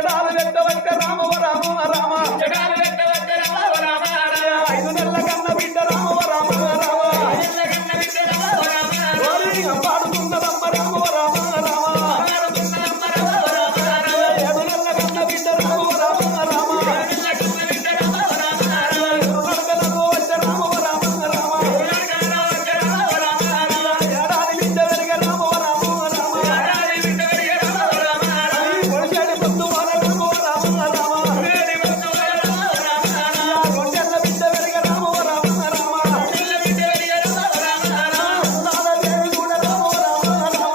ముచ్చడాలు పెట్టవట్ట రామవ రామ రామ 5 నెలల కన్న బిడ్డ రామవ రామ రామ పాడుతున్నదమ్మ రామవ రామ రామ 7 నెలల కన్న బిడ్డ రామవ రామ రామ నడకలకు వచ్చ రామవ రామ రామ ఏడాది బిడ్డ వెరిగ రామవ రామ రామ ఒడిశాడి పొద్దు వాన రామవ రామ రామ రొండెల్ల బిడ్డ వెరిగ రామవ రామ రామ నాదదేవి కూడా రామవ రామ రామ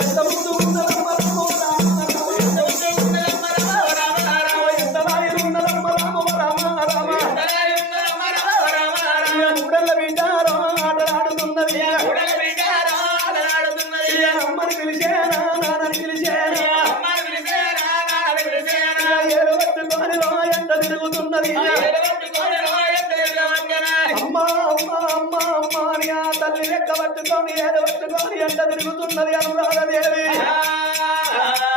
ఎంత ముందు ఉన్నదమ్మ రామవ రామ రామ ఎంత లాయి ఉన్నదమ్మ రామవ రామ రామ ఉడల్ల బిడ్డ ఆటలాడుతున్నది అమ్మని పిలిచేనా నాన్నని పిలిచేనా ఏలు పట్టుకొని ఎంత తిరుగుతున్నది అమ్మ అమ్మ అమ్మ అమ్మ అని ఆ తల్లి లెక్క పట్టుకొని ఏలు పట్టుకొని ఎంత తిరుగుతున్నది అనురాధదేవి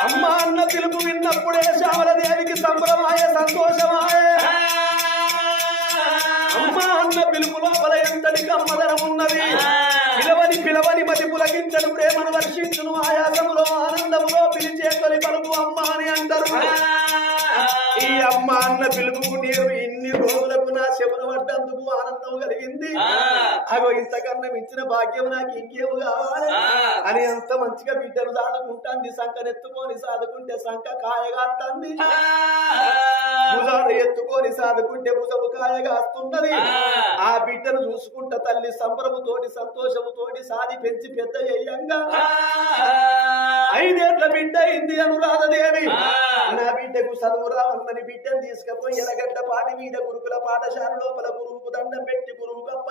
అమ్మ అన్న పిలుపు విన్నప్పుడే శ్యామలదేవికి సంబరమాయే సంతోషమాయే అమ్మ అన్న పిలుపు లోపల ఎంతటి కమ్మదనం ఉన్నది పిలవని పిలవని మతి పులకించను ప్రేమను వర్షించును ఆయాసములో ఆనందములో పిలిచే తొలి పలుపు అమ్మ అని అంటారు ఈ అమ్మ అన్న పిలుపుకు నేను ఇన్ని రోజులకు నా శబులు పడ్డందుకు ఆనందం కలిగింది అగో ఇంతకన్నా మించిన భాగ్యం నాకు ఇంకేము కావాలి అని అంత మంచిగా బిడ్డను సాదుకుంటాంది సంకనెత్తుకొని సాదుకుంటే సంక కాయగాస్తుంది భుజాలు ఎత్తుకొని సాదుకుంటే భుజము కాయగాస్తున్నది ఆ బిడ్డను చూసుకుంటా తల్లి సంబరముతోటి సంతోషముతోటి సాది పెంచి పెద్ద అయ్యంగా 5 ఏళ్ల బిడ్డ అయింది అనురాధదేవి నా బిడ్డకు చదువు రావన్నని బిడ్డను తీసుకుపోయి ఎలగడ్డ పాటి మీద గురుకుల పాఠశాల లోపల గురువుకు దండం పెట్టి గురువు కప్ప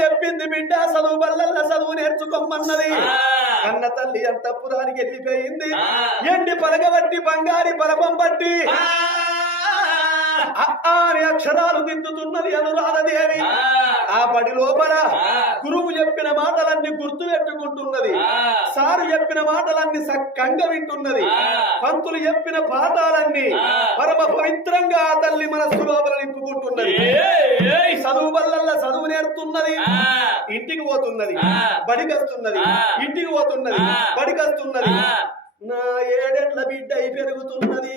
చెప్పింది బిడ్డ చదువు బల్లల్ల చదువు నేర్చుకోమన్నది అన్న తల్లి అంతఃపురానికి వెళ్ళిపోయింది ఎండి పలగబట్టి బంగారి పరపం బట్టి ఆరి అక్షరాలు దిద్దుతున్నది అనురాధదేవి ఆ బడి లోపల గురువు చెప్పిన మాటలన్నీ గుర్తు పెట్టుకుంటున్నది సారు చెప్పిన మాటలన్నీ సక్కంగా వింటున్నది పంతులు చెప్పిన పాఠాలన్నీ పరమ పవిత్రంగా ఆ తల్లి మనస్సు లోపల నింపుకుంటున్నది చదువు వల్ల చదువు నేర్తున్నది ఇంటికి పోతున్నది బడికొస్తున్నది ఇంటికి పోతున్నది బడికొస్తున్నది నా 7 ఏళ్ల బిడ్డ పెరుగుతున్నది